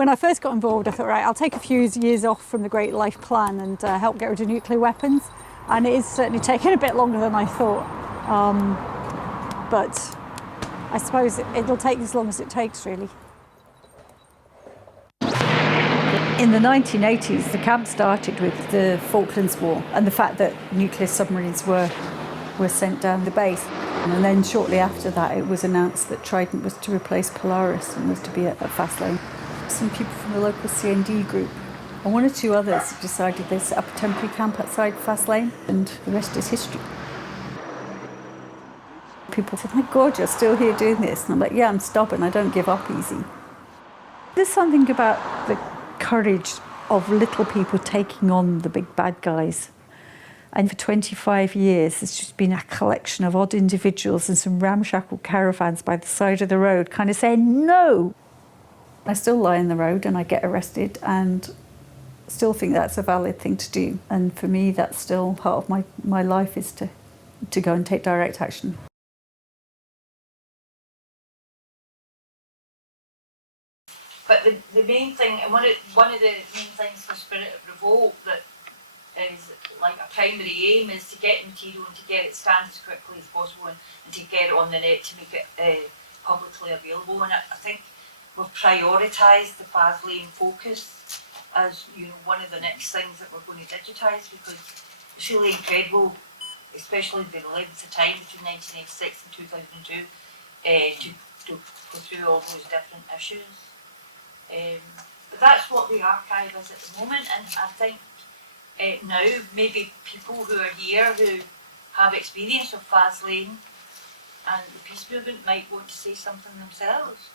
When I first got involved, I thought, right, I'll take a few years off from the Great Life Plan and help get rid of nuclear weapons. And it is certainly taken a bit longer than I thought. But I suppose it'll take as long as it takes, really. In the 1980s, the camp started with the Falklands War and the fact that nuclear submarines were sent down the base. And then shortly after that, it was announced that Trident was to replace Polaris and was to be at Faslane. Some people from the local CND group and one or two others decided they'd set up a temporary camp outside Faslane, and the rest is history. People said, "My God, you're still here doing this." And I'm like, "Yeah, I'm stubborn. I don't give up easy." There's something about the courage of little people taking on the big bad guys. And for 25 years, it's just been a collection of odd individuals and some ramshackle caravans by the side of the road kind of saying, "No." I still lie in the road and I get arrested and still think that's a valid thing to do. And for me, that's still part of my life, is to go and take direct action. But the main thing, and one of the main things for Spirit of Revolt that is like a primary aim, is to get material and to get it scanned as quickly as possible and to get it on the net to make it publicly available. And I think we've prioritised the Faslane focus as, you know, one of the next things that we're going to digitise, because it's really incredible, especially the length of time between 1986 and 2002 to go through all those different issues. But that's what the archive is at the moment, and I think now maybe people who are here who have experience of Faslane and the peace movement might want to say something themselves.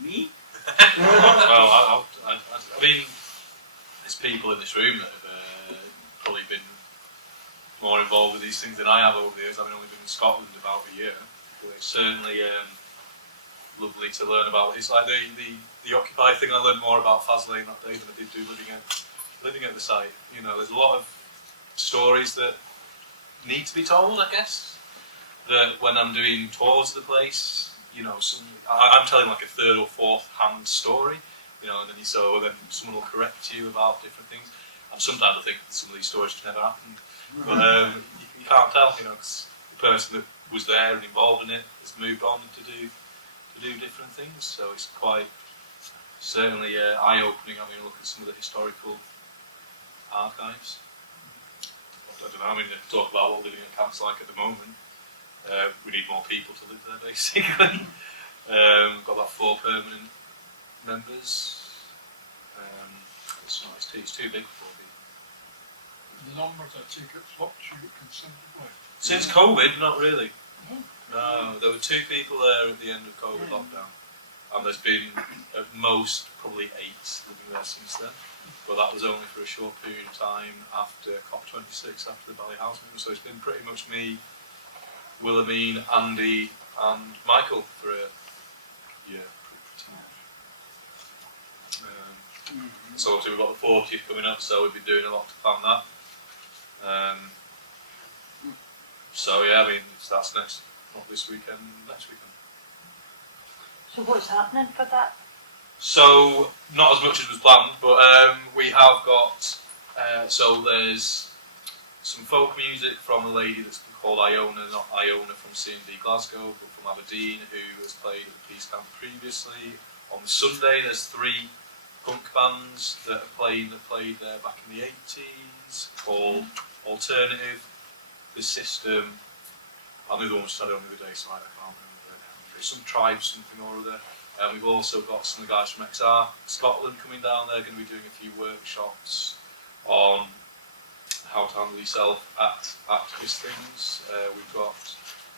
Me? Well, I mean, there's people in this room that have probably been more involved with these things than I have over the years. I've only been in Scotland about a year. But it's certainly lovely to learn about. It's like the Occupy thing. I learned more about Faslane that day than I did do living at the site. You know, there's a lot of stories that need to be told, I guess. That when I'm doing tours of the place, you know, I'm telling like a third or fourth hand story, you know, and then someone will correct you about different things. And sometimes I think some of these stories just never happened, but you can't tell, you know, because the person that was there and involved in it has moved on to do different things. So it's quite certainly eye-opening having a look at some of the historical archives. I don't know. I mean, they talk about what living in camps like at the moment. We need more people to live there, basically. We've got about 4 permanent members. It's too big for 4 people. The numbers, I take it, fluctuate considerably. Since COVID, not really. No, there were 2 people there at the end of COVID lockdown, and there's been at most probably 8 living there since then. But that was only for a short period of time after COP26, after the Valley House movement. So it's been pretty much me, Wilhelmine, Andy, and Michael for a year, pretty much. So obviously we've got the 40th coming up, so we've been doing a lot to plan that. So yeah, I mean, that's next, not this weekend, next weekend. So what's happening for that? So, not as much as was planned, but we have got, so there's some folk music from a lady that's called Iona, not Iona from C&D Glasgow, but from Aberdeen, who has played at the Peace Camp previously. On the Sunday, there's 3 punk bands that played there back in the 80s, called Alternative, The System. I knew the one was started on the other day, so I can't remember their name. There's some tribe, something or other. We've also got some of the guys from XR Scotland coming down there, going to be doing a few workshops on how to handle yourself at activist things. We've got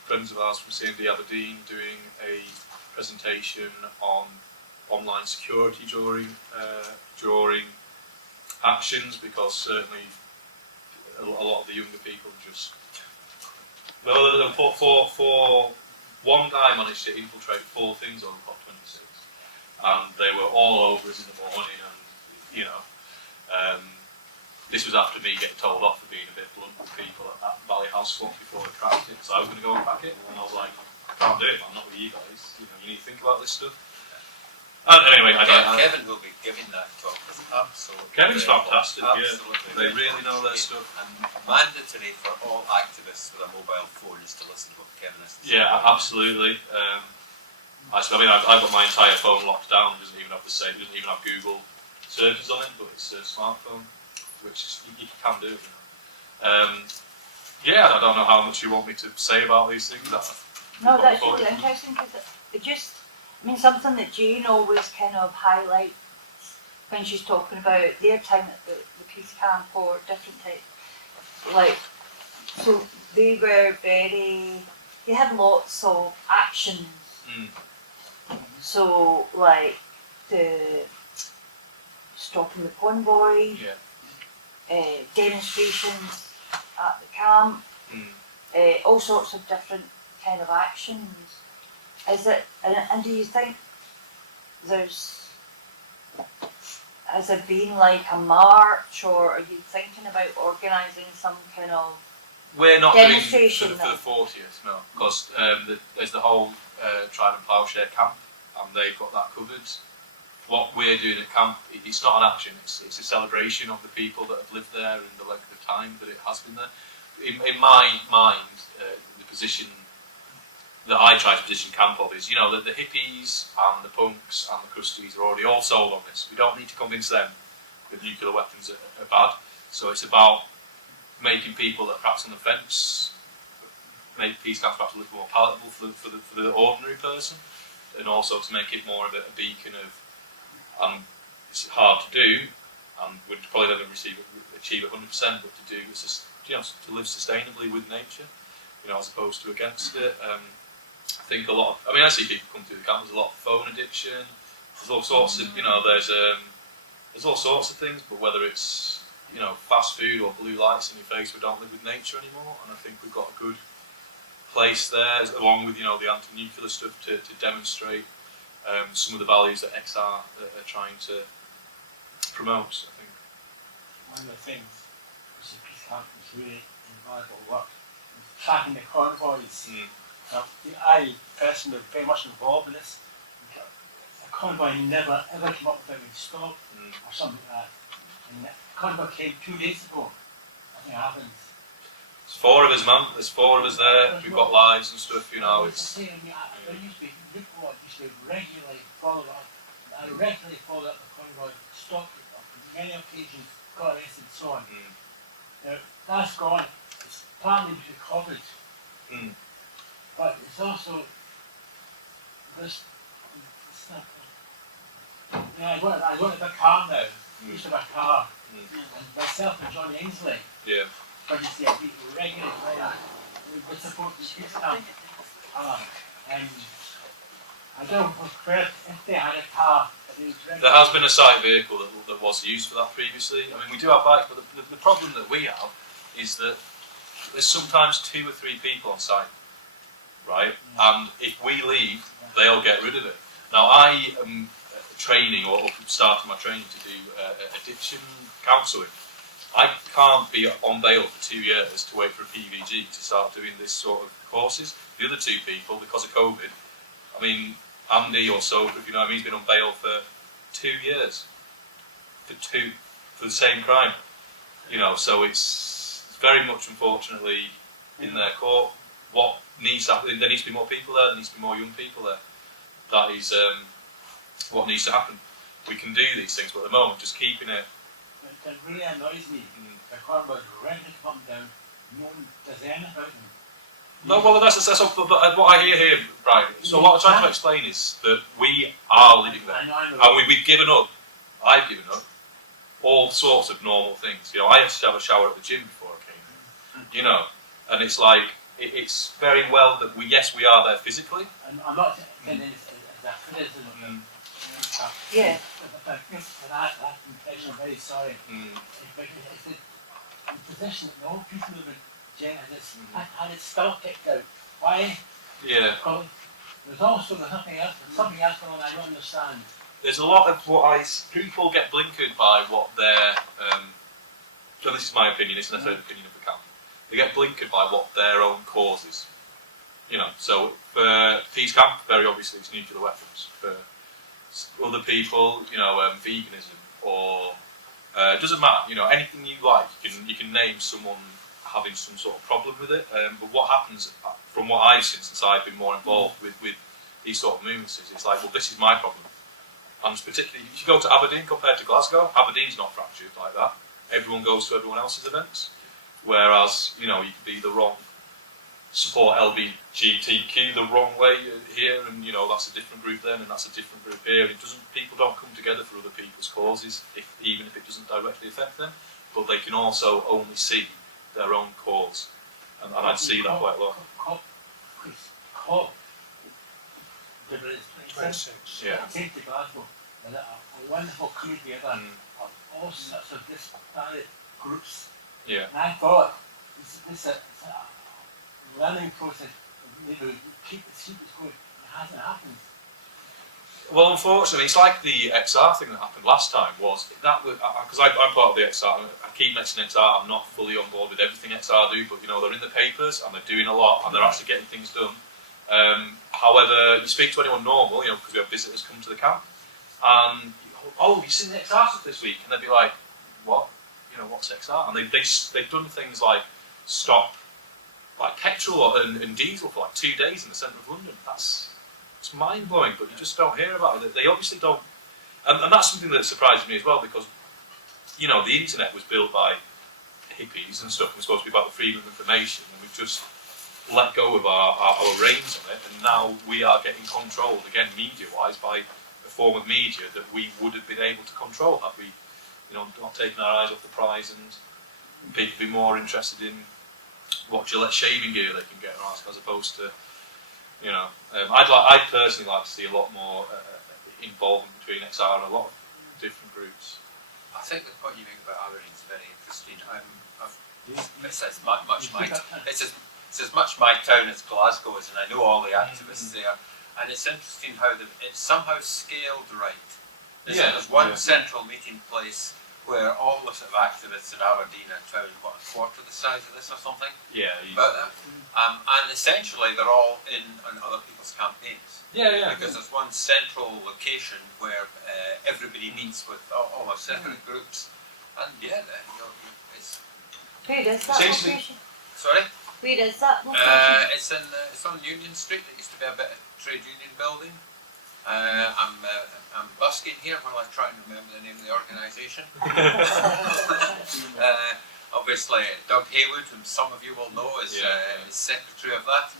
friends of ours from C&D Aberdeen doing a presentation on online security during actions, because certainly a lot of the younger people just... Well, for one guy managed to infiltrate 4 things on COP26, and they were all over us in the morning, and, you know, this was after me getting told off for being a bit blunt with people at that Valley House swap before I cracked it, so I was going to go and crack it, and I was like, can't do it, man. Not with you guys. You know, you need to think about this stuff. And anyway, Kevin will be giving that talk. It's absolutely Kevin's brilliant. fantastic. Absolutely Yeah, they really know their stuff. And mandatory for all activists with a mobile phone is to listen to what Kevin has to say. Yeah, absolutely. I mean, I've got my entire phone locked down. It doesn't even have it doesn't even have Google searches on it, but it's a smartphone, which is, you can do. You know. Yeah, I don't know how much you want me to say about these things. No, that's really interesting because it just, I mean, something that Jane always kind of highlights when she's talking about their time at the peace camp or different types, like, so they had lots of actions. So, like, the stopping the convoy, demonstrations at the camp, all sorts of different kind of actions. Is it, and do you think has there been like a march, or are you thinking about organising some kind of We're not doing demonstration for the 40th, no, because there's the whole Trident and Ploughshare camp, and they've got that covered. What we're doing at camp, it's not an action, it's a celebration of the people that have lived there and the length of time that it has been there. In my mind, the position that I try to position camp of is, you know, that the hippies and the punks and the crusties are already all sold on this. We don't need to convince them that nuclear weapons are bad. So it's about making people that are perhaps on the fence, make peace camps perhaps a little more palatable for the ordinary person, and also to make it more of a beacon of, it's hard to do, and would probably never achieve it 100%, but to do, it's just, you know, to live sustainably with nature, you know, as opposed to against it. I think I see people come through the camp, there's a lot of phone addiction, there's all sorts of, you know, there's all sorts of things, but whether it's, you know, fast food or blue lights in your face, we don't live with nature anymore, and I think we've got a good place there, along with, you know, the anti-nuclear stuff to demonstrate some of the values that XR are trying to promote, I think. One of the things which the peace camp was really invaluable work, tracking the convoys. I personally was very much involved in this. A convoy never ever came up without being stopped or something like that. And the convoy came 2 days ago. Nothing happened. There's 4 of us, man. There's 4 of us there. We've got lives and stuff, you know. It's. I used to be Newport, used to regularly follow up. I regularly followed up the convoy, stopped it on many occasions, got arrested and so on. Now that's gone. It's partly due to COVID. But it's also this. I go to the car now. Used to have a car. And myself and Johnny Ainsley. Yeah. But you see, we regularly we support the peace camp. And I don't know if they had a car. There has been a site vehicle that was used for that previously. I mean, we do have bikes, but the problem that we have is that there's sometimes 2 or 3 people on site, right? And if we leave, they'll get rid of it. Now, I am training or starting my training to do addiction counselling. I can't be on bail for 2 years to wait for a PVG to start doing this sort of courses. The other 2 people, because of COVID, I mean, Andy or Soap, if you know him, he's been on bail for 2 years for the same crime. You know, so it's very much, unfortunately, in their court. What needs to happen? There needs to be more people there. There needs to be more young people there. That is what needs to happen. We can do these things, but at the moment, just keeping it. It really annoys me. The convoys ready to come down. No one does anything about them. No, well, that's but what I hear here, Brian. So what I'm trying to explain is that we are living there, and we've given up. I've given up all sorts of normal things. You know, I had to have a shower at the gym before I came. You know, and it's like it's very well that we are there physically. I'm not saying it's a criticism of them. Yeah. But that impression, I'm very sorry. It's the position that the whole peace movement had its spell kicked out. Why? Yeah. Because there's also something else going on I don't understand. There's a lot of people get blinkered by what their so this is my opinion, it's not the opinion of the camp. They get blinkered by what their own cause is. You know, so for Peace Camp, very obviously it's nuclear weapons. For other people, you know, veganism or it doesn't matter. You know, anything you like, you can name someone having some sort of problem with it. But what happens, from what I've seen since I've been more involved with these sort of movements, is it's like, well, this is my problem. And particularly, if you go to Aberdeen compared to Glasgow, Aberdeen's not fractured like that. Everyone goes to everyone else's events. Whereas, you know, you could be the wrong, support LGBTQ the wrong way here, and you know that's a different group then, and that's a different group here. It doesn't. People don't come together for other people's causes, even if it doesn't directly affect them. But they can also only see their own cause, and I'd see that quite a lot. Yeah. Take to Glasgow, and a wonderful crew together of all sorts of disparate groups. Yeah. And I thought this is a learning process. You know, keep the secrets going. It hasn't happened. Well, unfortunately, it's like the XR thing that happened last time. Was that because I'm part of the XR. I keep mentioning XR. I'm not fully on board with everything XR do, but you know they're in the papers and they're doing a lot and they're actually getting things done. However, you speak to anyone normal, you know, because we have visitors come to the camp, and oh, have you seen the XR stuff this week? And they'd be like, what? You know, what's XR? And they've done things like stop like petrol and diesel for like 2 days in the centre of London. It's mind blowing, but you just don't hear about it. They obviously don't, and that's something that surprises me as well, because you know the internet was built by hippies and stuff. And was supposed to be about the freedom of information, and we've just let go of our reins on it, and now we are getting controlled again, media-wise, by a form of media that we would have been able to control had we, you know, not taken our eyes off the prize, and people be more interested in what Gillette shaving gear they can get, as opposed to, you know, I'd personally like to see a lot more involvement between XR and a lot of different groups. I think the point you make about Aberdeen is very interesting. It's as much my town as Glasgow is, and I know all the activists there. And it's interesting how it's somehow scaled right. There's one central meeting place where all the sort of activists in Aberdeen are found, what, a quarter the size of this or something? Yeah. But and essentially they're all on other people's campaigns. Yeah. Because there's one central location where everybody meets with all our separate groups, and it's. Where is that location? Sorry. Where is that location? It's on Union Street. There used to be a bit of trade union building. I'm busking here while I try and remember the name of the organisation. Obviously, Doug Haywood, whom some of you will know, is secretary of that,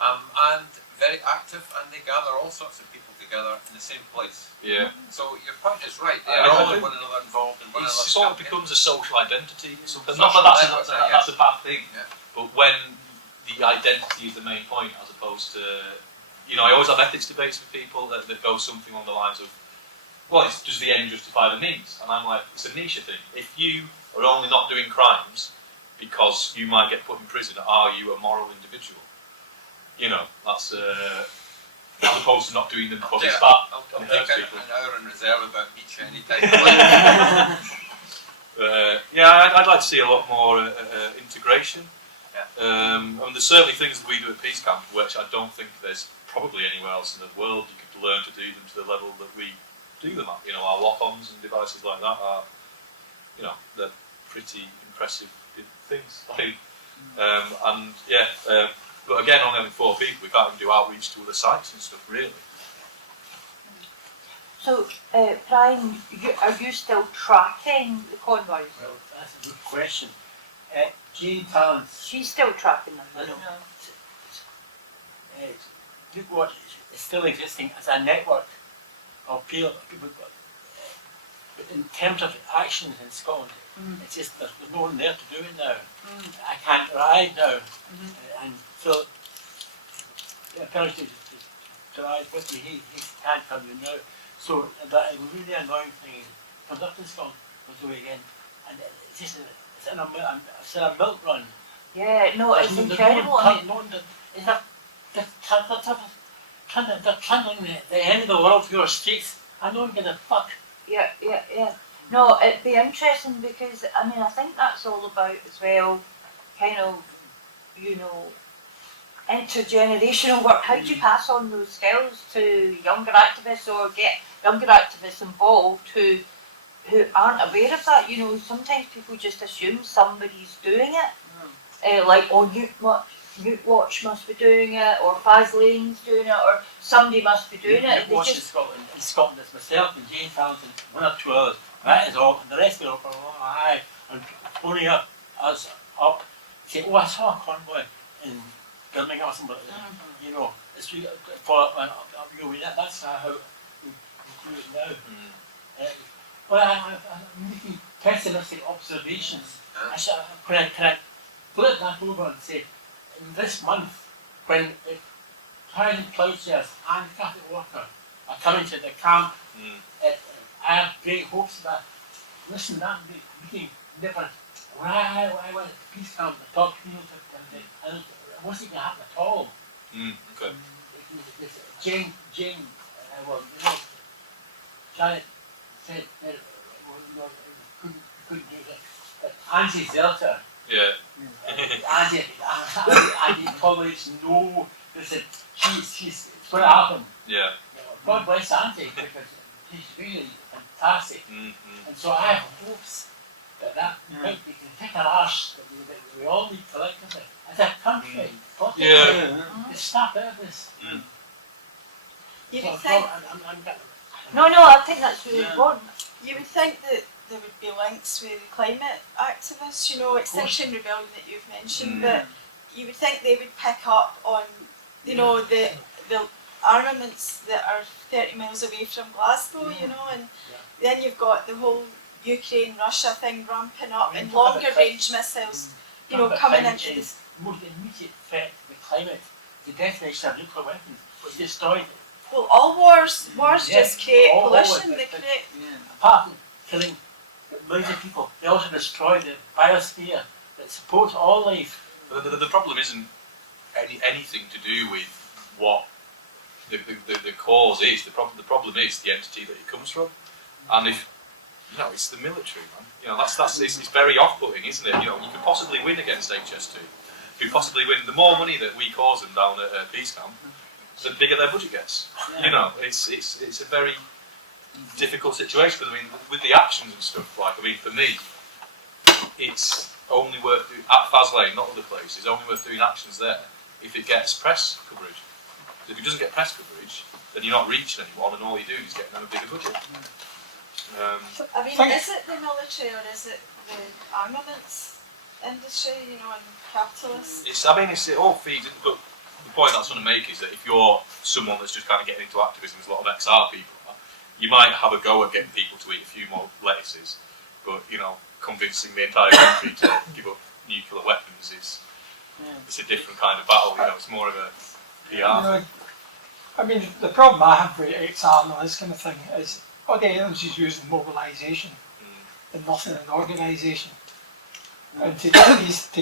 and very active, and they gather all sorts of people together in the same place. Yeah. So your point is right. They are all one another involved in one another. It sort of becomes a social identity. Not that that's a bad thing, but when the identity is the main point, as opposed to, you know, I always have ethics debates with people that go something along the lines of, well, does the end justify the means? And I'm like, it's a niche thing. If you are only not doing crimes because you might get put in prison, are you a moral individual? You know, that's as opposed to not doing them because it's bad. I'll take an hour in reserve about Nietzsche any time. I'd like to see a lot more integration. And there's certainly things that we do at Peace Camp, which I don't think there's probably anywhere else in the world you could learn to do them to the level that we do them at. You know, our lock-ons and devices like that are, you know, they're pretty impressive things. But again, only having 4 people, we can't even do outreach to other sites and stuff, really. So, Brian, are you still tracking the convoys? Well, that's a good question. Jane Talents. She's still tracking them, I know. Look what is still existing as a network of people. But in terms of actions in Scotland, it's just there's no one there to do it now. I can't ride now, and so the ability to ride with me, he can't come in now. So that really annoying thing is conducting Scotland will do it again, and it's just it's a milk run. Yeah, no, it's incredible. They're trundling the end of the world through our streets. I don't give a fuck. Yeah. No, it'd be interesting because, I mean, I think that's all about as well, kind of, you know, intergenerational work. How do you pass on those skills to younger activists or get younger activists involved who aren't aware of that? You know, sometimes people just assume somebody's doing it, like, oh, Youth Watch must be doing it, or Faslane's doing it, or somebody must be doing it. Youth Watch in Scotland, it's myself and Jane Townsend, one or two others. That is all, and the rest of it are high and phoning us up, saying, oh, I saw a convoy in Birmingham or something like that. You know, it's really, that's how we do it now. Well, I'm making pessimistic observations. Can I flip that over and say, in this month, when Highland Cloudsetters and Catholic worker are coming to the camp, I have great hopes that, listen, that meeting never, when I went to the Peace Camp and talked to people, and it wasn't going to happen at all. Okay. Jane, Janet said that couldn't do that. But Angie Zelter, Angie colleagues know that she's it's going to happen. Yeah. God bless Angie because she's really fantastic. And so I have hopes that we can take an arse that we all need collectively as a country. To stop out of this. You would think. No, I think that's really important. You would think that there would be links with climate activists, you know, Extinction Rebellion that you've mentioned, but you would think they would pick up on, you know, the armaments that are 30 miles away from Glasgow, you know, and then you've got the whole Ukraine-Russia thing ramping up and longer range missiles, you know, coming into this. The most immediate threat to the climate, the detonation of nuclear weapons, was destroyed. Well, all wars just create pollution, they create. Apart from killing millions of people, they also destroy the biosphere that supports all life. The problem isn't anything to do with what the cause is. The problem is the entity that it comes from, and if it's the military, man. You know, it's very off-putting, isn't it? You know, you could possibly win against HS2. You could possibly win. The more money that we cause them down at Peace Camp, the bigger their budget gets. You know, it's a very difficult situation. Because I mean, with the actions and stuff, like, I mean, for me, it's only worth doing at Faslane, not other places. Only worth doing actions there if it gets press coverage. If it doesn't get press coverage, then you're not reaching anyone, and all you're doing is getting them a bigger budget. I mean, is it the military or is it the armaments industry, you know, and capitalists? It all feeds in, but the point I was trying to make is that if you're someone that's just kind of getting into activism, as a lot of XR people are, you might have a go at getting people to eat a few more lettuces, but, you know, convincing the entire country to give up nuclear weapons is it's a different kind of battle, you know, it's more of a PR. You know, I mean, the problem I have with XR and all this kind of thing is all the energy is used in mobilisation and nothing in organisation. And to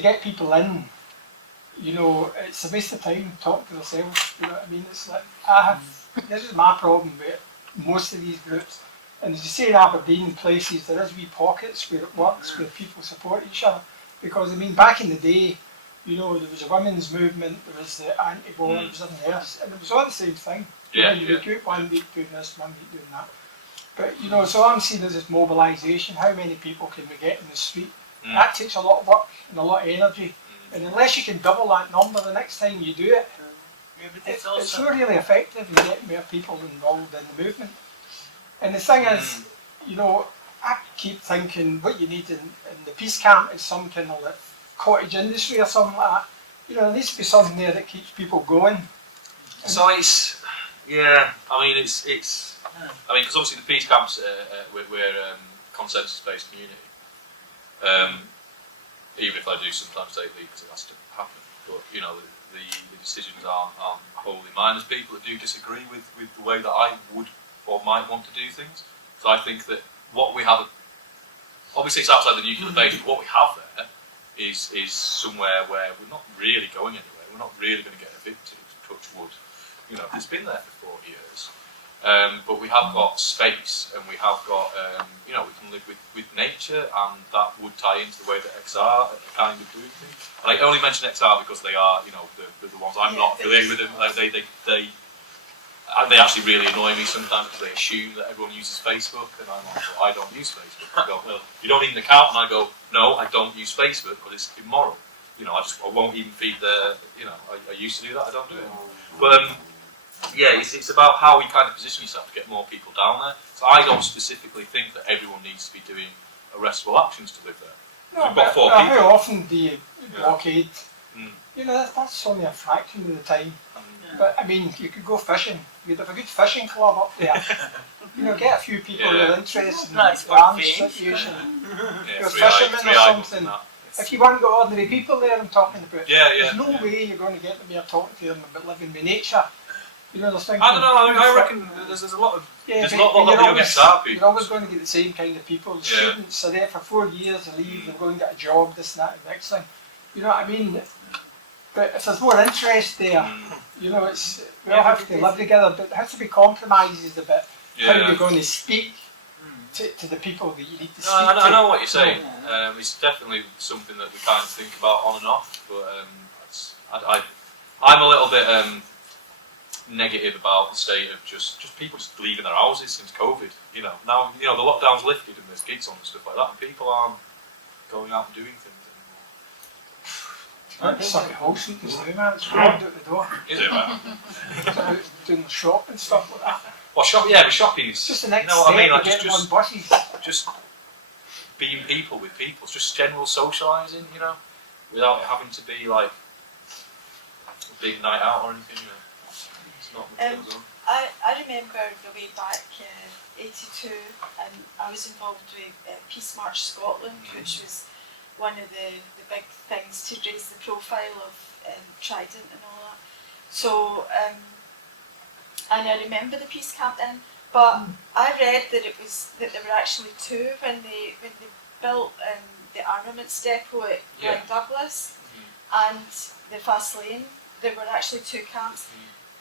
get people in, you know, it's a waste of time talking to themselves. You know what I mean? It's like this is my problem with most of these groups. And as you say in Aberdeen places, there is wee pockets where it works, where people support each other. Because I mean, back in the day, you know, there was a women's movement, there was the anti-war, there was everything else, and it was all the same thing. You would do it 1 week doing this, 1 week doing that. But you know, so I'm seeing as this mobilisation. How many people can we get in the street? That takes a lot of work and a lot of energy. And unless you can double that number the next time you do it, it's not really effective in getting more people involved in the movement. And the thing is, you know, I keep thinking what you need in the Peace Camp is some kind of like cottage industry or something like that. You know, there needs to be something there that keeps people going. So it's, I mean, because obviously the Peace Camps, we're consensus-based community. Even if I do sometimes take leave because it has to happen, but you know, the decisions aren't wholly mine. There's people that do disagree with the way that I would or might want to do things. So I think that what we have, obviously it's outside the nuclear base, but what we have there is somewhere where we're not really going anywhere. We're not really going to get evicted, touch wood. You know, it's been there for 40 years. But we have got space, and we have got, we can live with nature, and that would tie into the way that XR are kind of doing things. And I only mention XR because they are, the ones I'm not affiliated with them. Like, they actually really annoy me sometimes because they assume that everyone uses Facebook, and I'm like, well, I don't use Facebook. They go, well, you don't need an account, and I go, no, I don't use Facebook because it's immoral. I won't even feed I used to do that, I don't do it. But it's about how we kind of position yourself to get more people down there. So I don't specifically think that everyone needs to be doing arrestable actions to live there. No, We've got 4 but people. how often do you blockade? That's only a fraction of the time. But I mean, you could go fishing. You'd have a good fishing club up there. Get a few people who are interested in the arms situation. You're a fisherman or something. If you want to get ordinary people there, I'm talking about. There's no way you're going to get them here talking to them about living with nature. There's things. I don't know. I reckon there's a lot of there's a lot of young XR people. You're always going to get the same kind of people. Students are there for 4 years, they leave, they're going to get a job, this and that, and the next thing. You know what I mean? But if there's more interest there, we all have to live together. But there has to be compromises about how you're going to speak to the people that you need to speak to. I know what you're saying. It's definitely something that we kind of think about on and off. But I'm a little bit negative about the state of just people just leaving their houses since COVID. Now the lockdown's lifted and there's gigs on and stuff like that, and people aren't going out and doing things anymore. It's like a whole street is now, man. It's robbed out the door. Is it, man? Doing the shop and stuff like that. Well, shopping is It's just the next what I mean? Like getting on buses. just being people with people. It's just general socialising, without it having to be like a big night out or anything. It's not much goes on. I remember the way back 82, and I was involved with Peace March Scotland, which was one of the big things to raise the profile of Trident and all that. So, and I remember the Peace Camp then, but I read that there were actually 2 when they built the armaments depot at Glen Douglas and the Faslane. There were actually 2 camps,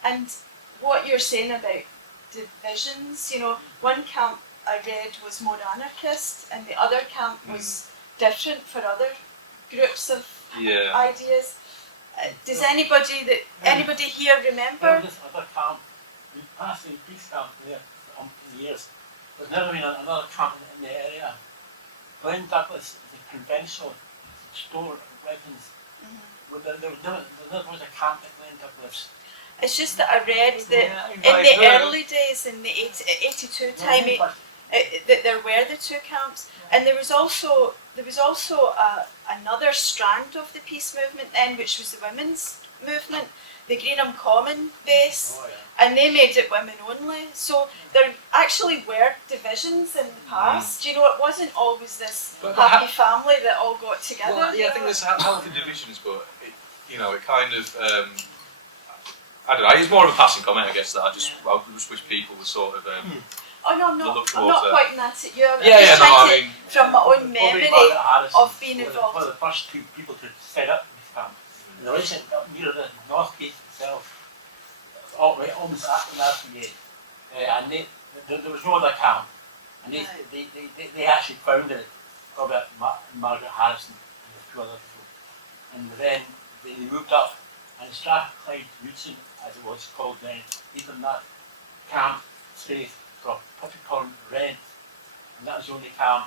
and what you're saying about divisions, one camp I read was more anarchist, and the other camp was different for other groups of ideas. Does anybody here remember? This other camp, we passed the Peace Camp there for years. There's never been another camp in the area. Glen Douglas is a conventional store of weapons. There never was a camp at Glen Douglas. It's just that I read that in the early days, in the 82 time, that there were the 2 camps, and there was also another strand of the peace movement then, which was the women's movement, the Greenham Common base, and they made it women only. So there actually were divisions in the past. It wasn't always this happy family that all got together. Well, I think there's healthy divisions, but it kind of. I don't know. It's more of a passing comment, I guess. That I just wish people were sort of. Oh no, I'm not pointing that at you. I'm just trying to, from my own memory of being involved. One of the first 2 people to set up this camp. In the recent near the North Gate itself, almost after that gate, and there was no other camp, and they actually founded it. Robert Margaret Harrison and a few other people, and then they moved up, and Strathclyde Woodson, as it was called then, even that camp space for £50 rent, and that was the only camp.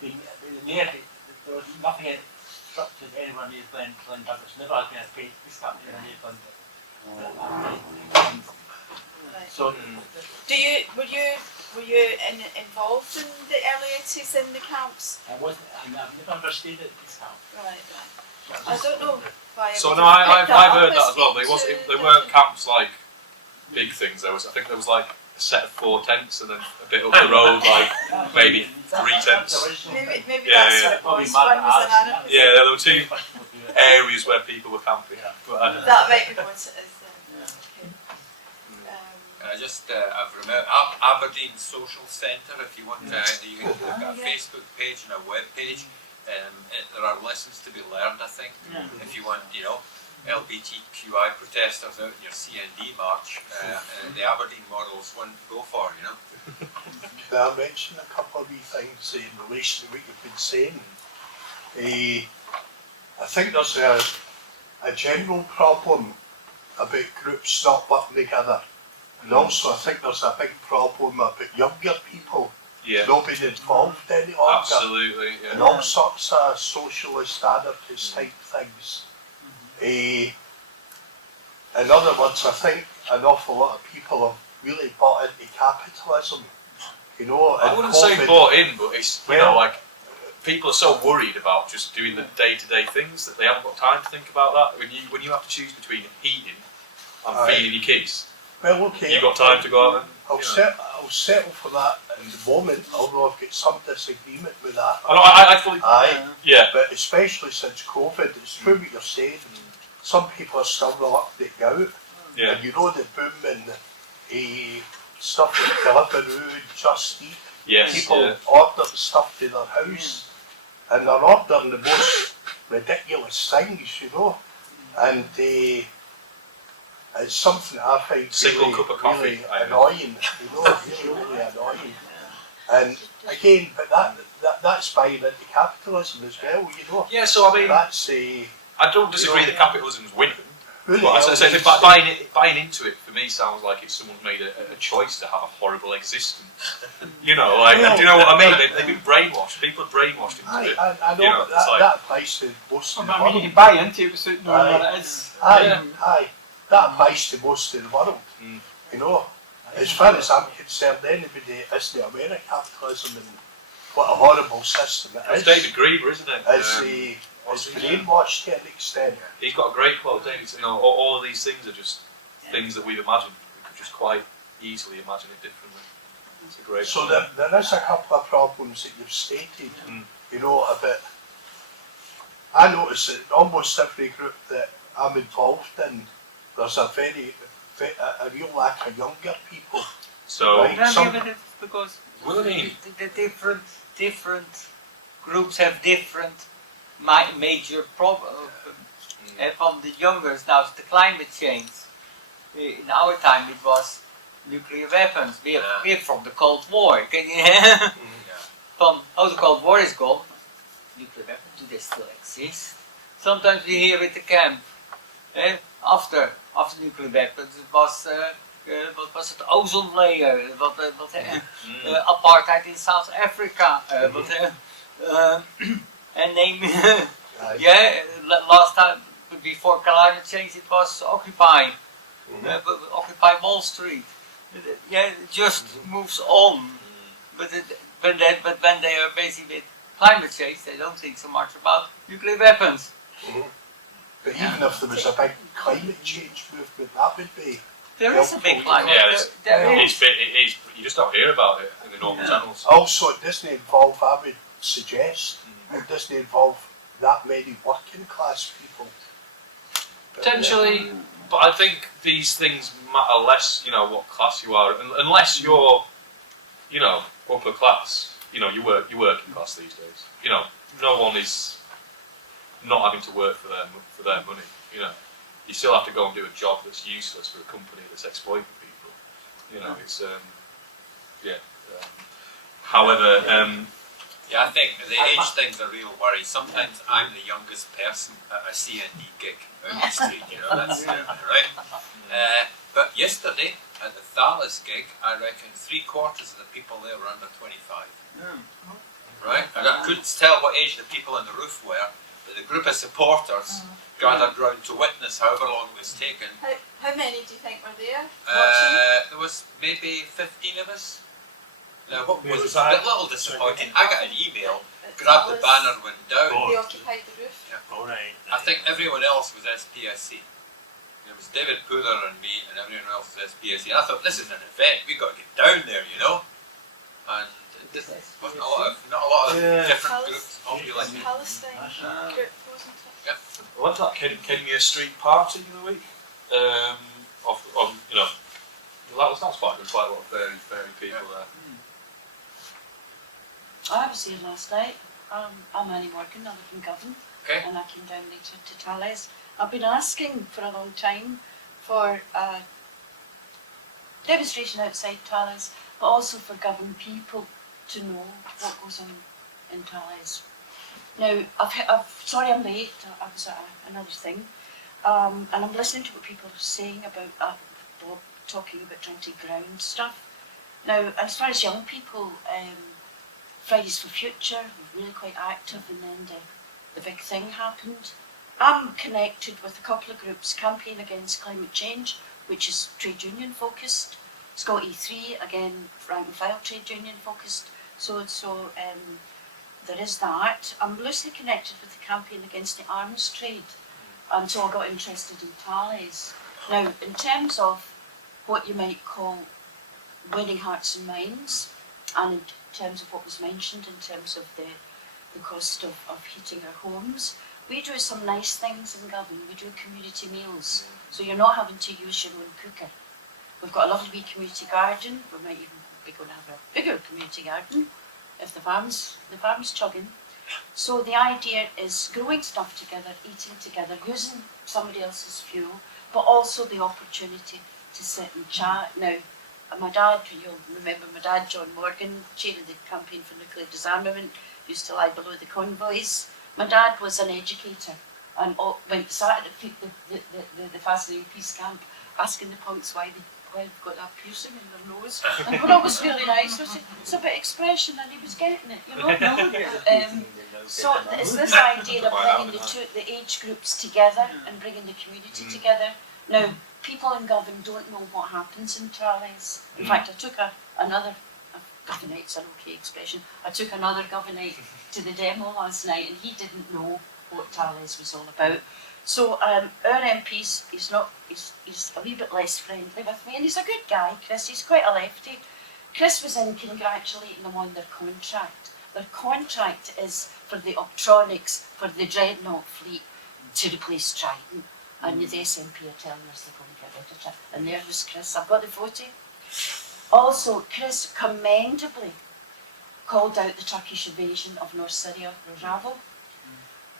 There was nothing structured anywhere near Glen Douglas. Never had been a paid peace camp near Glen Douglas. So, were you involved in the early 80s in the camps? I've never ever stayed at this camp. Right. I don't know why. So no, I've heard that as well. They weren't camps like big things. I think there was like a set of 4 tents and then a bit up the road, like maybe 3 tents. Maybe that's what it was. One was an anarchist. Yeah, there were 2 areas where people were camping. But I don't know. That might be what it is then. I've remembered Aberdeen Social Centre. If you want, you can look at a Facebook page and a web page. There are lessons to be learned, I think. If you want, LGBTQI protesters out in your CND march, the Aberdeen model's one to go for, you know. Can I mention a couple of wee things in relation to what you've been saying? I think there's a general problem about groups not working together. And also I think there's a big problem about younger people not being involved any longer. Absolutely, yeah. And all sorts of socialist, anarchist type things. In other words, I think an awful lot of people have really bought into capitalism. You know, I wouldn't say bought in, but it's, you know, like, people are so worried about just doing the day-to-day things that they haven't got time to think about that. When you have to choose between heating and feeding your kids, well, okay, you've got time to go out and... I'll settle for that at the moment, although I've got some disagreement with that. I fully... Yeah. But especially since COVID, it's true what you're saying. Some people are still reluctant to go out. Yeah. And you know the boom in stuff like Deliveroo, Just Eat. Yes, people order stuff to their house, and they're ordering the most ridiculous things, you know. And it's something I find Single really, cup of coffee, really annoying, you know, really annoying. And again, but that's buying into capitalism as well, you know. Yeah, so I mean, that's I don't disagree that capitalism's winning. Really, but as I say, buying into it for me sounds like it's someone's made a choice to have a horrible existence. You know, like, do you know what I mean? They've been brainwashed. People are brainwashed into it. I know, you know, but that applies to most of the I world. mean, you can buy into it without knowing what it is. Aye, that applies to most of the world. You know, as far as I'm concerned, anybody isn't aware of capitalism and what a horrible system it is. It's David Grieber, isn't it? It's brainwashed to an extent. He's got a great quote, David. You know, all of these things are just things that we've imagined. We could just quite easily imagine it differently. It's a great So quote. there is a couple of problems that you've stated. You know, about. I notice that almost every group that I'm involved in, there's a a real lack of younger people. So, Right? Because well, I mean, the different groups have different major problems. From the youngers now, it's the climate change. In our time, it was nuclear weapons. We're from the Cold War. Can you? From the Cold War is gone. Nuclear weapons, do they still exist? Sometimes we hear at the camp. After nuclear weapons, it was what was it? Ozone layer. Apartheid in South Africa. And name, last time before climate change, it was Occupy, Occupy Wall Street. It just moves on. But when they are busy with climate change, they don't think so much about nuclear weapons. But even if there was a big climate change movement, that would be. There is a big climate. It is. You just don't hear about it in the normal channels. Also, it doesn't involve. I would suggest it doesn't involve that many working class people. Potentially, but I think these things matter less, you know, what class you are, unless you're, you know, upper class. You know, you working class these days. You know, no one is not having to work for their money. You know, you still have to go and do a job that's useless for a company that's exploiting people. You know, it's however. I think the age thing's a real worry. Sometimes I'm the youngest person at a CND gig out the street, you know, that's right. But yesterday, at the Thalas gig, I reckon 3/4 of the people there were under 25. Right? And I couldn't tell what age the people on the roof were, but the group of supporters gathered round to witness however long it was taken. How many do you think were there? There was maybe 15 of us. Now, what was a little disappointing, I got an email, grabbed the banner, went down. They occupied the roof. I think everyone else was SPSC. It was David Pooler and me, and everyone else was SPSC. And I thought, this is an event, we've got to get down there, you know. And it wasn't not a lot of different groups populating. Palestine group, wasn't it? I went to that Kenya Street party the other week. You know, that's quite good. Quite a lot of very people there. I was here last night. I'm only working, I live in Govan, and I came down later to Talles. I've been asking for a long time for a demonstration outside Tallaght, but also for governed people to know what goes on in Tallaght. Now, sorry I'm late, I was at another thing, and I'm listening to what people are saying about Bob talking about trying to ground stuff. Now, as far as young people, Fridays for Future were really quite active, and then the big thing happened. I'm connected with a couple of groups, Campaign Against Climate Change, which is trade union focused, Scott E3, again, rank and file trade union focused, so there is that. I'm loosely connected with the Campaign Against the Arms Trade, and so I got interested in Tallaght. Now, in terms of what you might call winning hearts and minds, and in terms of what was mentioned in terms of the cost of heating our homes, we do some nice things in Govan. We do community meals, so you're not having to use your own cooker. We've got a lovely wee community garden. We might even be going to have a bigger community garden if the farm's chugging. So the idea is growing stuff together, eating together, using somebody else's fuel, but also the opportunity to sit and chat. Now, my dad, you'll remember my dad, John Morgan, chair of the Campaign for Nuclear Disarmament, used to lie below the convoys. My dad was an educator and sat at the Faslane Peace Camp asking the punks why they've got that piercing in their nose. And what was really nice was it's a bit of expression, and he was getting it, you know. So it's this idea of bringing the age groups together and bringing the community together. Now, people in Govan don't know what happens in Tallaght. In fact, I took another Govanite's an okay expression. I took another Govanite to the demo last night, and he didn't know what Tallaght was all about. So our MP, he's a wee bit less friendly with me, and he's a good guy, Chris. He's quite a lefty. Chris was in congratulating them on their contract. Their contract is for the optronics for the Dreadnought fleet to replace Trident, and the SNP are telling us they're going to get rid of it. And there was Chris. I've got the photo. Also, Chris commendably called out the Turkish invasion of North Syria, Revolt,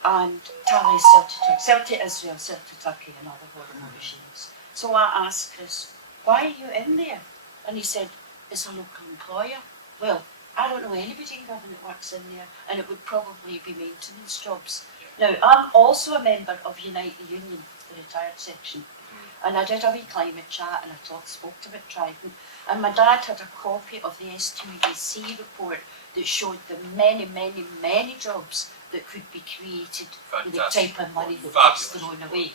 and Tallaght sell to Israel, sell to Turkey and other horrible regimes. So I asked Chris, why are you in there? And he said, it's a local employer. Well, I don't know anybody in Govan that works in there, and it would probably be maintenance jobs. Now, I'm also a member of Unite the Union, the retired section, and I did a wee climate chat and I spoke about Trident, and my dad had a copy of the STUDC report that showed the many, many, many jobs that could be created with the type of money that gets thrown away.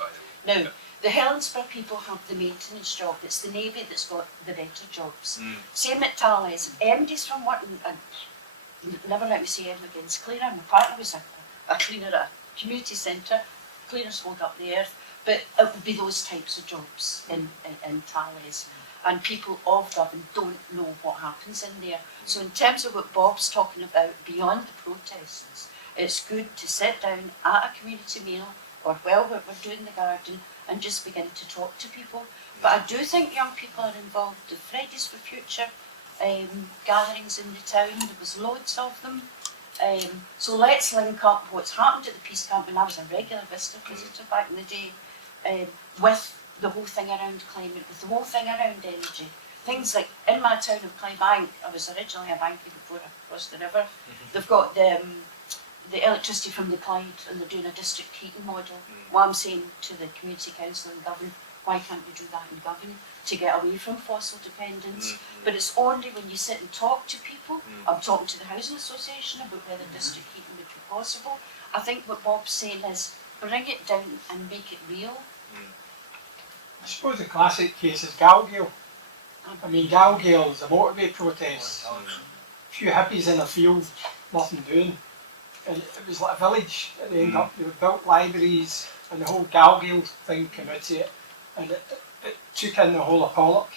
Now, the Helensburgh people have the maintenance job. It's the Navy that's got the better jobs. Same at Tallaght. MDs from working, and never let me say M against cleaner. My partner was a cleaner at a community centre. Cleaners hold up the earth. But it would be those types of jobs in Tallaght. And people of Govan don't know what happens in there. So in terms of what Bob's talking about, beyond the protests, it's good to sit down at a community meal or while we're doing the garden and just begin to talk to people. But I do think young people are involved. The Fridays for Future gatherings in the town, there was loads of them. So let's link up what's happened at the Peace Camp, and I was a regular visitor back in the day, with the whole thing around climate, with the whole thing around energy. Things like in my town of Clybank, I was originally a bankie before I crossed the river. They've got the electricity from the Clyde, and they're doing a district heating model. What I'm saying to the community council in Govan, why can't we do that in Govan to get away from fossil dependence? But it's only when you sit and talk to people. I'm talking to the housing association about whether district heating would be possible. I think what Bob's saying is bring it down and make it real. I suppose the classic case is Galgale. I mean, Galgale is a motorway protest. A few hippies in a field, nothing doing. And it was like a village at the end up. They built libraries, and the whole Galgale thing came out of it. And it took in the whole of Pollock.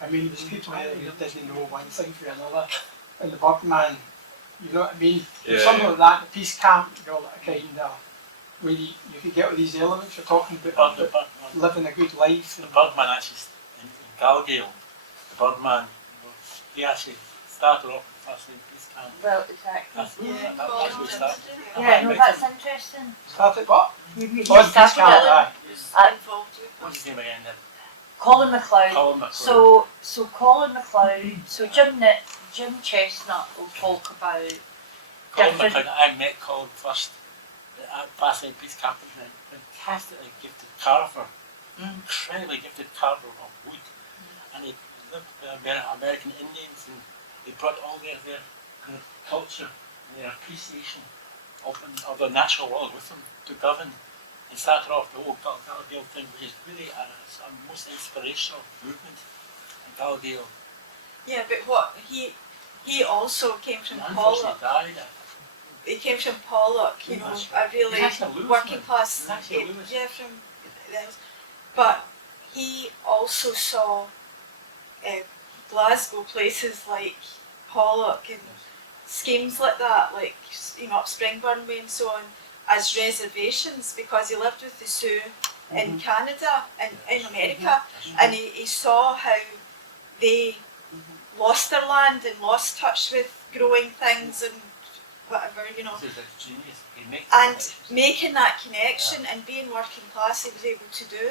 I mean, there was people here who didn't know one thing for another. And the Birdman, you know what I mean? Something like that, the Peace Camp, you know, that kind of, where you could get all these elements you're talking about, living a good life. The Birdman actually, in Galgale, the Birdman, he actually started off with Faslane Peace Camp. Well, exactly. That's where he started. Yeah, no, that's interesting. Started what? He Oh, Peace started Camp, it. aye. Was Uh, involved with What's his name again? Colin MacLeod. Colin MacLeod. So Colin MacLeod. So Jim Chestnut will talk about Colin different. MacLeod, I met Colin first at Faslane Peace Camp. He was a fantastically gifted carver, incredibly gifted carver of wood. And he lived with American Indians, and he brought all their kind of culture and their appreciation of the natural world with them to Govan. He started off the whole Gallagale thing, which is really a most inspirational movement in Gallagale. Yeah, but what he also came from Unfortunately Pollock. died. He came from Pollock, you know, a really National Lewis working man. class. National Lewis. Yeah, from the house. But he also saw Glasgow, places like Pollock and schemes like that, like up Springburn Way and so on, as reservations, because he lived with the Sioux in Canada and in America, and he saw how they lost their land and lost touch with growing things and whatever, This is a genius. He makes and connections. making that connection and being working class, he was able to do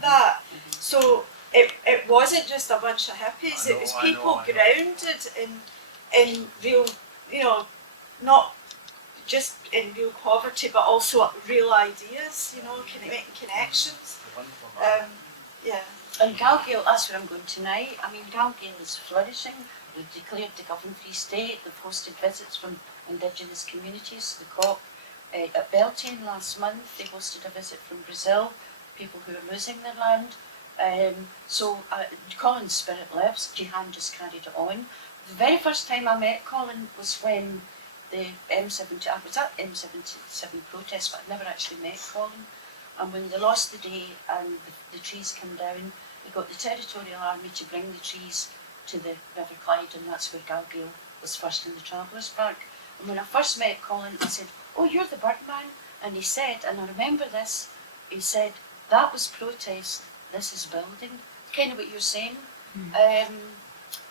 that. So it wasn't just a bunch of hippies, it was people grounded in real, not just in real poverty, but also real ideas, making connections. Wonderful man. Yeah. And Gallagale, that's where I'm going tonight. I mean, Gallagale is flourishing. They've declared the Govan Free State. They've hosted visits from Indigenous communities. The COP at Beltane last month, they hosted a visit from Brazil, people who are losing their land. So Colin's spirit lives. Jihan just carried it on. The very first time I met Colin was when the I was at M77 protest, but I'd never actually met Colin. And when they lost the day and the trees came down, they got the Territorial Army to bring the trees to the River Clyde, and that's where Gallagale was first in the Travellers' Park. And when I first met Colin, I said, "Oh, you're the Birdman," and he said, and I remember this, he said, "That was protest, this is building." Kind of what you're saying,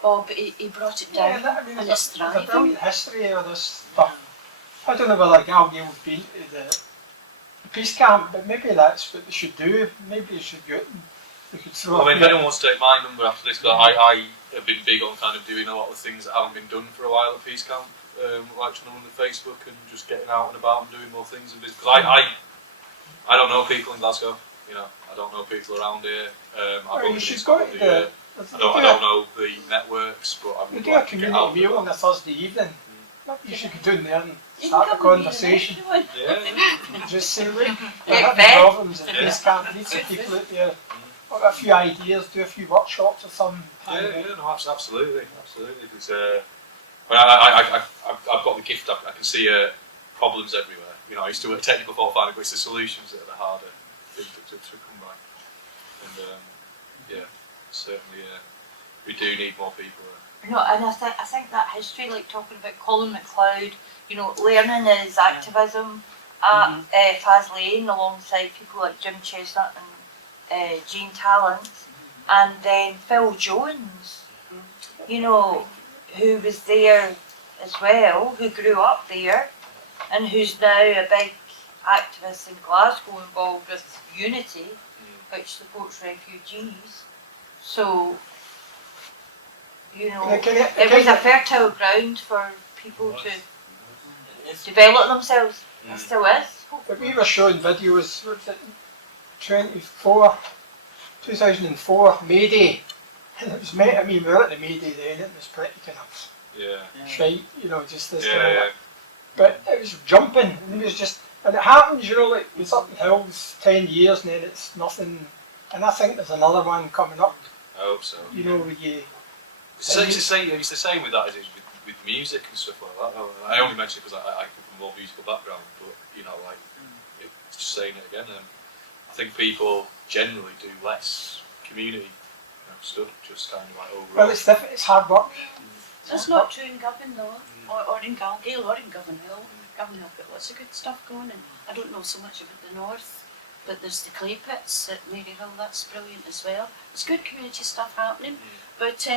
Bob, he brought it down, and it's there's a thriving. brilliant history of this stuff. I don't know whether Gallagale would be the Peace Camp, but maybe that's what they should do. Maybe they should go out and they could throw I mean, if anyone wants to take my number after this, because I have been big on kind of doing a lot of things that haven't been done for a while at Peace Camp, like trying to run the Facebook and just getting out and about and doing more things. Because I don't know people in Glasgow, I don't know people around here. I've only you should been go Scotland to a year. the. I don't know the networks, but I We would do a like to get out. community meal on a Thursday evening. Maybe you should go down there and You start can a come and be conversation. the next one. Yeah. Just say, look, we're Get having fed. problems at Peace Camp. Need some people out there. Got a few ideas, do a few workshops or something. No, absolutely. Because I've got the gift. I can see problems everywhere. I used to work technical fault finding, but it's the solutions that are the harder thing to come by. And certainly we do need more people. No, and I think that history, like talking about Colin MacLeod, learning his activism at Faslane alongside people like Jim Chestnut and Jean Tallant, and then Phil Jones, who was there as well, who grew up there, and who's now a big activist in Glasgow involved with Unity, which supports refugees. So, it was a fertile ground for people to develop themselves. It still is. But we were showing videos, what was it, 2004, May Day. And it was, we were at the May Day then, it was pretty kind of shite, just this kind of. But it was jumping, and it was just, and it happens, like it's up in hills 10 years and then it's nothing. And I think there's another one coming up. I hope so. Where you. It's the same with that as it is with music and stuff like that. I only mention it because I come from a more musical background, but it's just saying it again. I think people generally do less community stuff, just kind of like overall. Well, it's different. It's hard work. That's not true in Govan though, or in Gallagale, or in Govan Hill. Govan Hill got lots of good stuff going, and I don't know so much about the north, but there's the clay pits at Maryhill, that's brilliant as well. There's good community stuff happening, but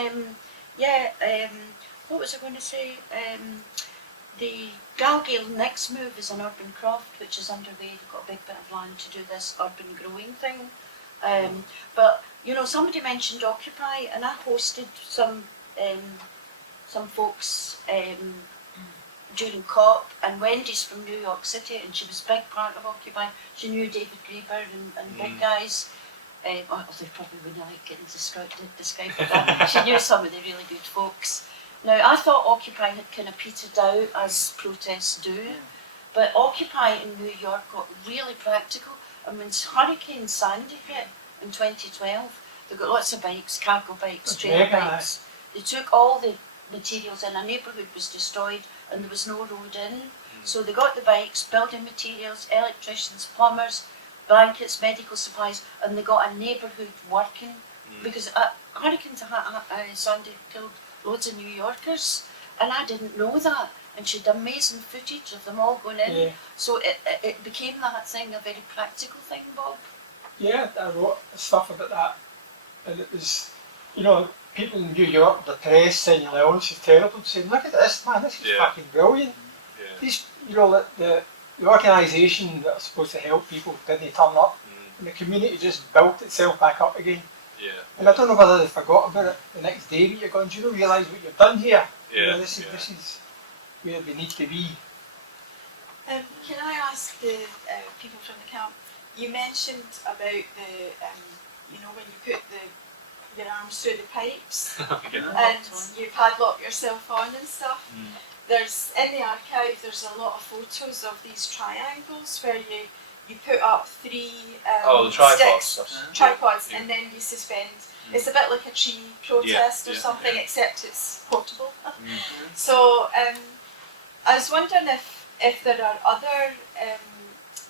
what was I going to say? the Galgale next move is an urban croft, which is underway. They've got a big bit of land to do this urban growing thing. But you know, somebody mentioned Occupy, and I hosted some folks during COP, and Wendy's from New York City, and she was a big part of Occupy. She knew David Graeber and big guys. Although they probably wouldn't like getting described with that. She knew some of the really good folks. Now, I thought Occupy had kind of petered out, as protests do, but Occupy in New York got really practical. And when Hurricane Sandy hit in 2012, they got lots of bikes, cargo bikes, trailer bikes. They took all the materials in. A neighbourhood was destroyed and there was no road in. So they got the bikes, building materials, electricians, plumbers, blankets, medical supplies, and they got a neighbourhood working. Because Hurricane Sandy killed loads of New Yorkers, and I didn't know that. And she had amazing footage of them all going in. So it became that thing, a very practical thing, Bob. Yeah, I wrote stuff about that, and it was, you know, people in New York, the press saying, "Oh, this is terrible," saying, "Look at this, man, this is fucking brilliant." These, you know, the organisation that's supposed to help people didn't turn up, and the community just built itself back up again. And I don't know whether they forgot about it the next day, but you're going, "Do you not realise what you've done here? You know, this is where we need to be." Can I ask the people from the camp? You mentioned about the, you know, when you put your arms through the pipes and you padlock yourself on and stuff. There's in the archive. There's a lot of photos of these triangles where you put up three the tripods. tripods, and then you suspend. It's a bit like a tree protest or something, except it's portable. So I was wondering if there are other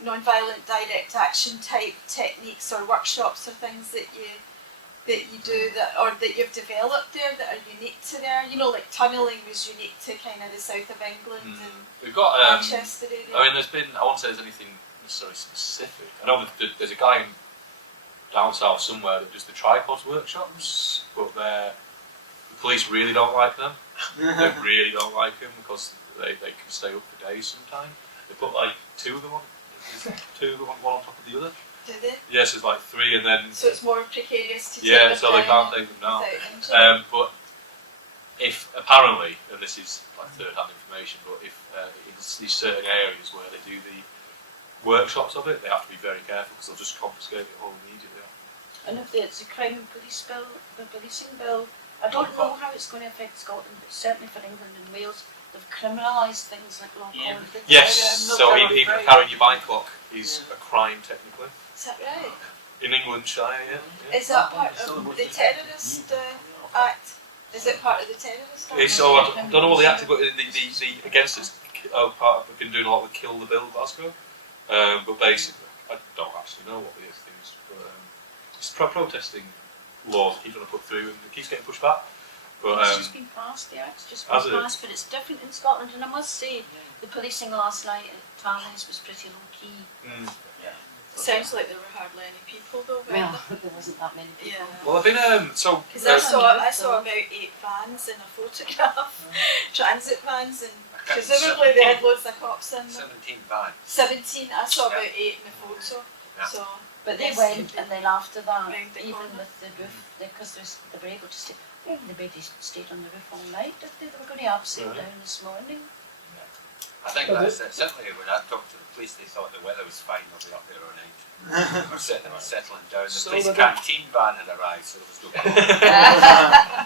non-violent direct action type techniques or workshops or things that you do or that you've developed there that are unique to there. You know, like tunnelling was unique to kind of the south of England and we've got Manchester area. I mean, I won't say there's anything necessarily specific. I know that there's a guy down south somewhere that does the tripods workshops, but the police really don't like them. They really don't like them because they can stay up for days sometimes. They put like two of them on one on top of the other. Do they? Yes, it's like three, and then so it's more precarious to take them so they can't take them down. But if apparently, and this is like third-hand information, but if in these certain areas where they do the workshops of it, they have to be very careful because they'll just confiscate it all immediately. And if it's a crime and police bill, the policing bill, I don't know how it's going to affect Scotland, but certainly for England and Wales, they've criminalised things like law conflict. Yes, so even carrying your bike lock is a crime technically. Is that right? In Englandshire, yeah. Is that part of the terrorist act? Is it part of the terrorist act? It's all, I don't know what the act is, but the against it's part of, we've been doing a lot with Kill the Bill Glasgow. But basically, I don't actually know what the thing is, but it's protesting laws keep trying to put through, and it keeps getting pushed back. But it's just been passed, the act's just been passed, but it's different in Scotland. And I must say, the policing last night at Tallis was pretty low key. Sounds like there were hardly any people though. Well, there wasn't that many people. Well, I've been because I saw about 8 vans in a photograph, transit vans, and presumably they had loads of cops in them. 17 vans. 17. I saw about 8 in the photo. So, but they went, and then after that, even with the roof, because they were able to stay. Well, the babies stayed on the roof all night. They were going to upset down this morning. I think that's it. Certainly when I talked to the police, they thought the weather was fine, they'll be up there all night. They were settling down. The police canteen van had arrived, so there was no problem.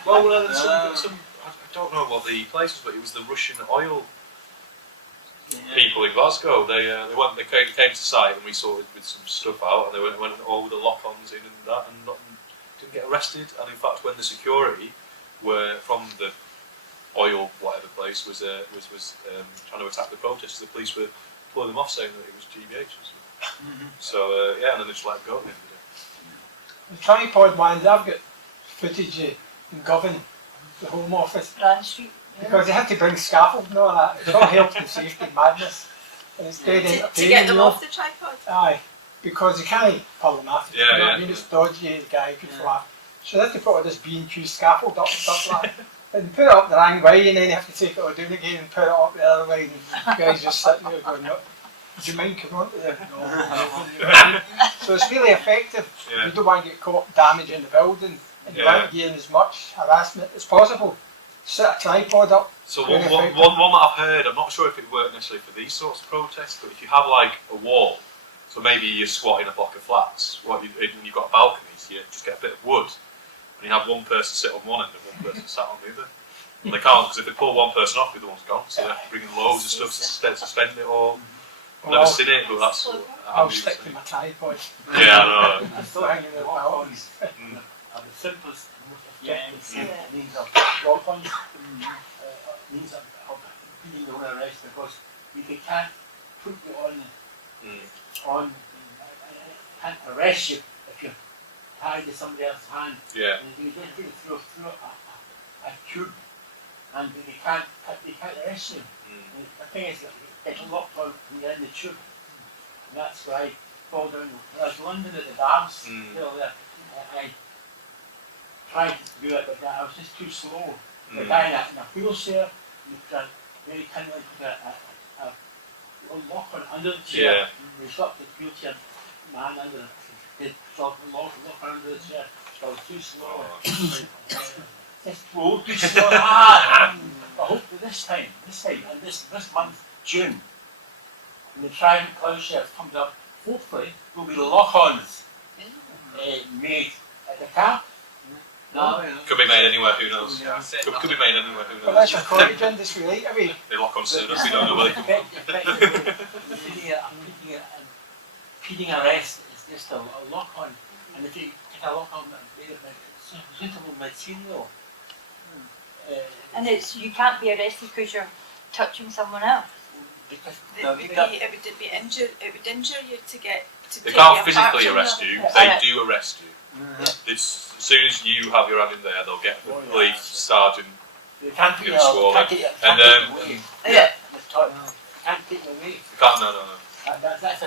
Well, I don't know what the place was, but it was the Russian oil people in Glasgow. They came to site, and we sorted with some stuff out, and they went all with the lock-ons in and that, and didn't get arrested. And in fact, when the security were from the oil whatever place was trying to attack the protesters, the police were pulling them off, saying that it was GBH or something. So and then they just let go at the end of the day. The tripod ones, I've got footage in Govan, the Home Office, Grand Street. because they had to bring scaffold and all that. It's all health and safety madness, and it's dead entertaining. To get them off the tripod. Aye, because you can't pull them off. Yeah, you know what I mean? It's dodgy. The guy could fly. So they had to put all this B&Q scaffold up and stuff like that. And put it up the wrong way, and then you have to take it all down again and put it up the other way, and the guys just sitting there going, no, would you mind coming on to the... No. So it's really effective. Yeah. You don't want to get caught damaging the building, and you want to gain as much harassment as possible. Set a tripod up. So one that I've heard, I'm not sure if it worked necessarily for these sorts of protests, but if you have like a wall, so maybe you're squatting a block of flats, and you've got a balcony, so you just get a bit of wood, and you have one person sit on one end and one person sat on the other. And they can't, because if they pull one person off, the other one's gone, so they have to bring in loads of stuff to suspend it all. I've never seen it, but that's what I'll stick to my tripod. Yeah, I know. I'm still hanging in the balconies. Are the simplest and most effective Yeah. means of walk-ons, means of being the one arrest, because if they can't put you on, can't arrest you if you're tied to somebody else's hand. Yeah. And you just get it through a tube, and they can't arrest you. And the thing is, it's locked on when you're in the tube, and that's why I fall down. When I was in London at the dams, still there, I tried to do it, but I was just too slow. The guy in a wheelchair, you put a very kindly put a lock on under the chair. Yeah. We stopped the wheelchair man under it. They stopped the lock under the chair. So I was too slow. Just too slow. I hope that this time, and this month, June, when the Trident Plowshares comes up, hopefully will be lock-ons made at the camp. No, Could be made anywhere, who knows? Could be made anywhere, who But knows? that's your cottage industry right away. They lock on soon enough, we don't know where they come from. Impeding arrest is just a lock-on, and if you take a lock-on, it's suitable material. And you can't be arrested because you're touching someone else. Because It would injure you to get to They take can't you physically apart arrest from you, them. they do arrest you. As soon as you have your hand in there, they'll get the police sergeant. you can't take Give it a squall can't then. take it And, away. Yeah. Can't take it away. You can't, no.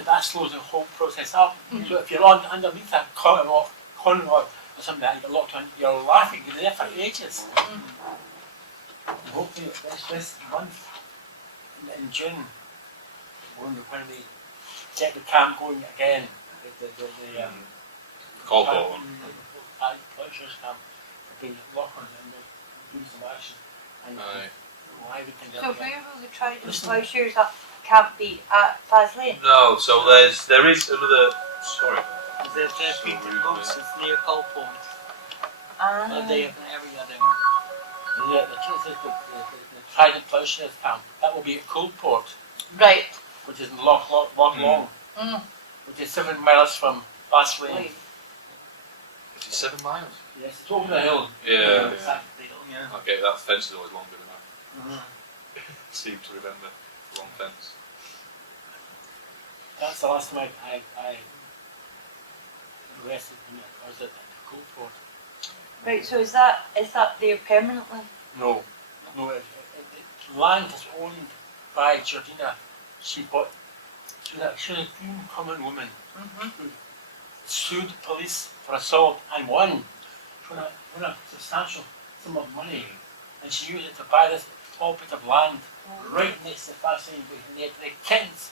That slows the whole process up. So if you're underneath a convoy or something like that, you're locked on, you're laughing, you're there for ages. And hopefully this month, in June, when we get the camp going again, the Coldport one. Plowshares camp, bring lock-ons and do some action. And Aye. I would think So that where will the Trident Plowshares camp be? At Faslane? No, so there is another, sorry. The Peter Moats is near Colport. Ah. They have an area there. the Trident Plowshares camp, that will be at Coldport, Right. which is Loch Long, which is 7 miles from Faslane. Is it 7 miles? Yes, it's over the hill. Yeah. Exactly. Okay, that fence is always longer than that. Seem to remember the long fence. That's the last time I arrested when I was at Coldport. Right, so is that there permanently? No, land is owned by Georgina. She was a green common woman who sued the police for assault and won for a substantial sum of money. And she used it to buy this small bit of land right next to Faslane, and they had the kittens,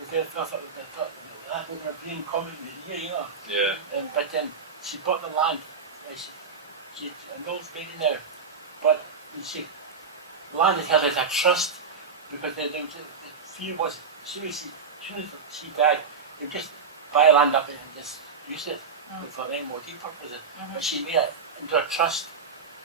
because they thought that was a green common here, you know. Yeah. But she bought the land. She an old lady now, but the land is held as a trust because the fear was as soon as she died, they would just buy land up and just use it for MOD purposes. But she made it into a trust,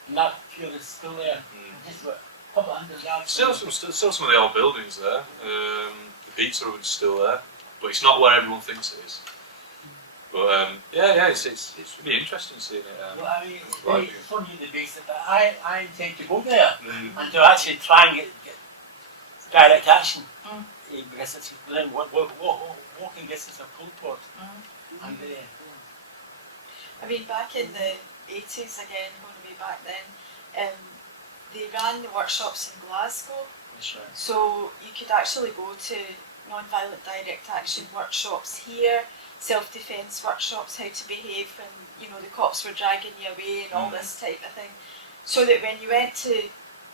and that fear is still there. Just about a couple of hundred yards. Still some of the old buildings there. The pizza oven's still there, but it's not where everyone thinks it is. But it's really interesting seeing it. Well, I mean, it's only the basis that I intend to go there and to actually try and get direct action because it's within walking distance of Coldport. And I mean, back in the 80s, again, going way back then, they ran the workshops in Glasgow. that's right. So you could actually go to non-violent direct action workshops here, self-defence workshops, how to behave when, you know, the cops were dragging you away and all this type of thing. so that when you went to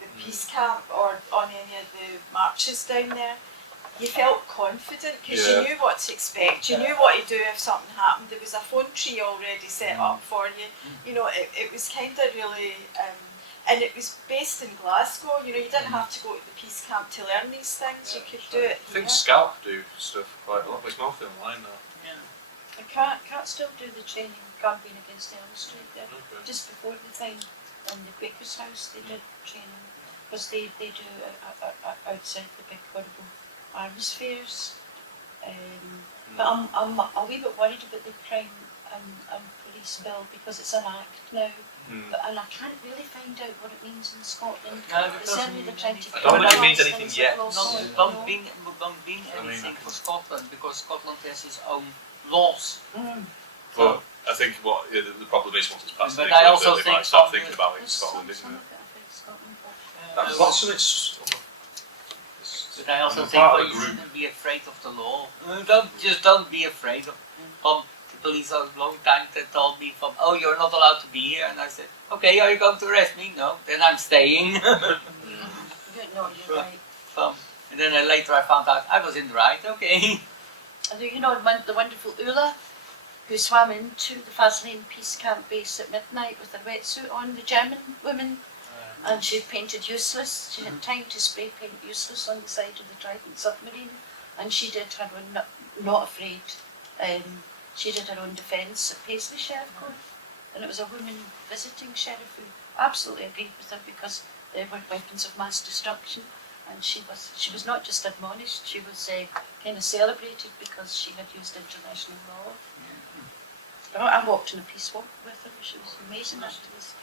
the peace camp or on any of the marches down there, you felt confident because you knew what to expect. You knew what to do if something happened. There was a phone tree already set up for you. You know, it was kind of really, and it was based in Glasgow. You know, you didn't have to go to the peace camp to learn these things. You could do it I think here. Scout do stuff quite a lot, but it's mostly online now. I can't still do the training campaign against Elm Street there. Okay. Just before the thing in the Quakers' house, they did training because they do outside the big horrible arms fairs. But I'm a wee bit worried about the crime and police bill because it's an act now. And I can't really find out what it means in Scotland. No, it Certainly doesn't they're trying mean to I don't think it means criminalise anything things yet. that will Not solve, don't you mean I mean, anything for Scotland because Scotland has its own laws. But I think what the problem is once it's passed, But in I England, also they think might start some- thinking about it in There's Scotland, some isn't it? of it affects Scotland, but That's lots of it's. But I also I'm think part well, of you the group. shouldn't be afraid of the law. Don't be afraid of. The police a long time they told me from, oh, you're not allowed to be here, and I said, okay, are you going to arrest me? No, then I'm staying. no, you're right. And then later I found out I was in the right. Okay. And you know the wonderful Ulla, who swam into the Faslane Peace Camp base at midnight with her wetsuit on, the German woman, and she painted useless. She had time to spray paint useless on the side of the Trident submarine, and she did her own, not afraid. She did her own defence at Paisley Sheriff Court, and it was a woman visiting sheriff who absolutely agreed with her because they were weapons of mass destruction. And she was not just admonished, she was kind of celebrated because she had used international law. I walked in a peace walk with her, she was an amazing activist.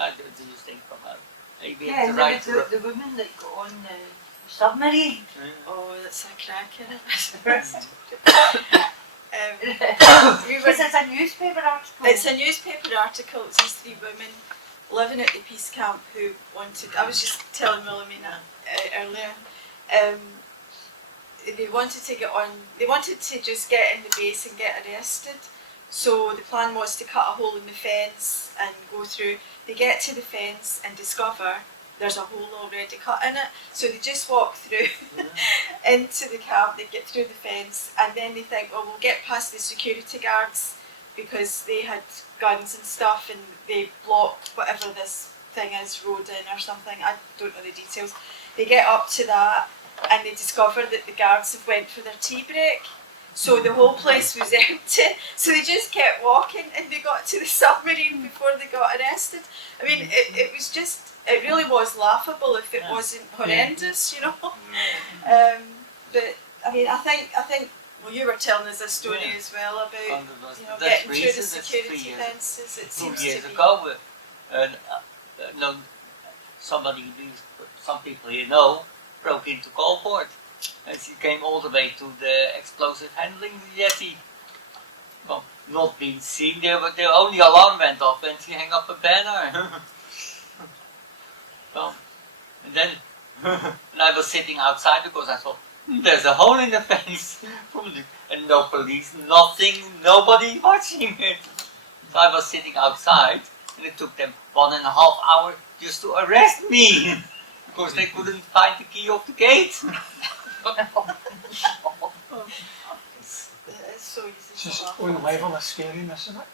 I do you think from her? Maybe Yeah, it's the right the woman that got on the submarine. Oh, that's a cracker. Because it's a newspaper article. It's a newspaper article. It's these three women living at the peace camp who wanted. I was just telling Wilhelmina earlier. They wanted to get on. They wanted to just get in the base and get arrested. So the plan was to cut a hole in the fence and go through. They get to the fence and discover there's a hole already cut in it. So they just walk through into the camp. They get through the fence and then they think, well, we'll get past the security guards because they had guns and stuff and they block whatever this thing is, road in or something. I don't know the details. They get up to that and they discover that the guards have went for their tea break. So the whole place was empty. So they just kept walking and they got to the submarine before they got arrested. I mean, it was just, it really was laughable if it wasn't horrendous, you know. But I mean, I think. Well, you were telling us a story as well about getting through the security fences. It 2 seems years to be. ago, some people here know, broke into Colport, and she came all the way to the explosive handling jetty. Well, not being seen there, but the only alarm went off when she hung up a banner. Well, and then and I was sitting outside because I thought, there's a hole in the fence, and no police, nothing, nobody watching it. So I was sitting outside, and it took them 1.5 hours just to arrest me, because they couldn't find the key of the gate. It's so easy It's to just laugh own at. level of scariness, isn't it?